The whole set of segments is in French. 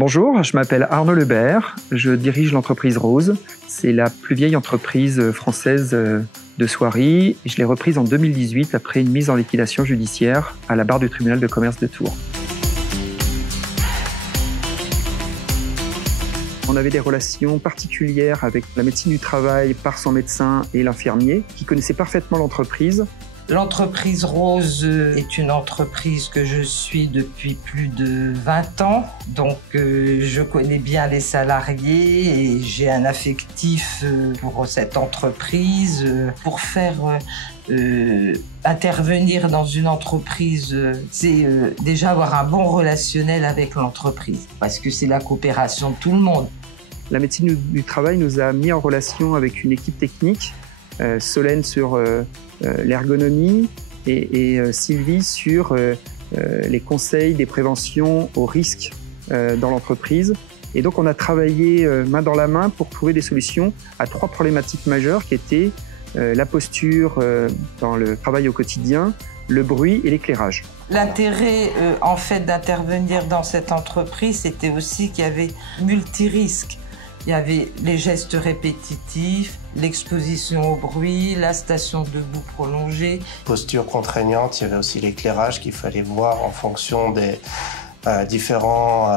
Bonjour, je m'appelle Arnaud Lebert, je dirige l'entreprise Rose. C'est la plus vieille entreprise française de soierie et je l'ai reprise en 2018 après une mise en liquidation judiciaire à la barre du tribunal de commerce de Tours. On avait des relations particulières avec la médecine du travail par son médecin et l'infirmier qui connaissaient parfaitement l'entreprise. L'entreprise Rose est une entreprise que je suis depuis plus de 20 ans. Donc je connais bien les salariés et j'ai un affectif pour cette entreprise. Pour faire intervenir dans une entreprise, c'est déjà avoir un bon relationnel avec l'entreprise parce que c'est la coopération de tout le monde. La médecine du travail nous a mis en relation avec une équipe technique, Solène sur l'ergonomie et Sylvie sur les conseils des préventions aux risques dans l'entreprise. Et donc on a travaillé main dans la main pour trouver des solutions à 3 problématiques majeures qui étaient la posture dans le travail au quotidien, le bruit et l'éclairage. L'intérêt en fait d'intervenir dans cette entreprise, c'était aussi qu'il y avait multirisques. Il y avait les gestes répétitifs, l'exposition au bruit, la station debout prolongée. Posture contraignante, il y avait aussi l'éclairage qu'il fallait voir en fonction des différentes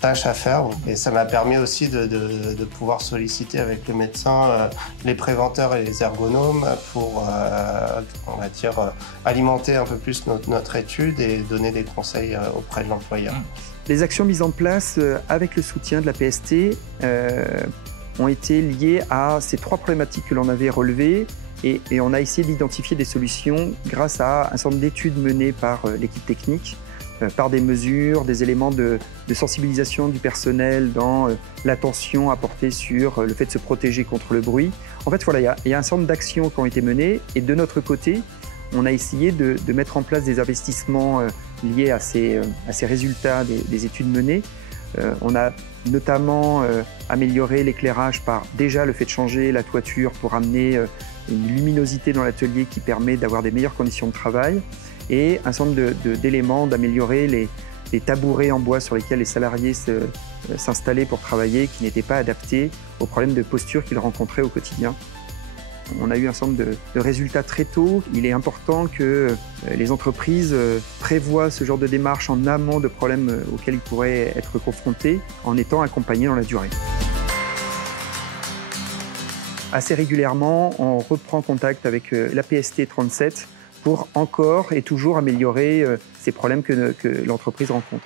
tâches à faire. Et ça m'a permis aussi de pouvoir solliciter avec le médecin les préventeurs et les ergonomes pour, on va dire, alimenter un peu plus notre étude et donner des conseils auprès de l'employeur. Les actions mises en place avec le soutien de la PST ont été liées à ces 3 problématiques que l'on avait relevées et on a essayé d'identifier des solutions grâce à un certain nombre d'études menées par l'équipe technique, par des mesures, des éléments de sensibilisation du personnel dans l'attention apportée sur le fait de se protéger contre le bruit. En fait, voilà, il y a un certain nombre d'actions qui ont été menées et de notre côté, on a essayé de mettre en place des investissements liés à ces résultats des études menées. On a notamment amélioré l'éclairage par déjà le fait de changer la toiture pour amener une luminosité dans l'atelier qui permet d'avoir des meilleures conditions de travail et un certain nombre d'éléments d'améliorer les tabourets en bois sur lesquels les salariés s'installaient pour travailler qui n'étaient pas adaptés aux problèmes de posture qu'ils rencontraient au quotidien. On a eu un certain nombre de résultats très tôt. Il est important que les entreprises prévoient ce genre de démarche en amont de problèmes auxquels ils pourraient être confrontés en étant accompagnés dans la durée. Assez régulièrement, on reprend contact avec la PST 37 pour encore et toujours améliorer ces problèmes que l'entreprise rencontre.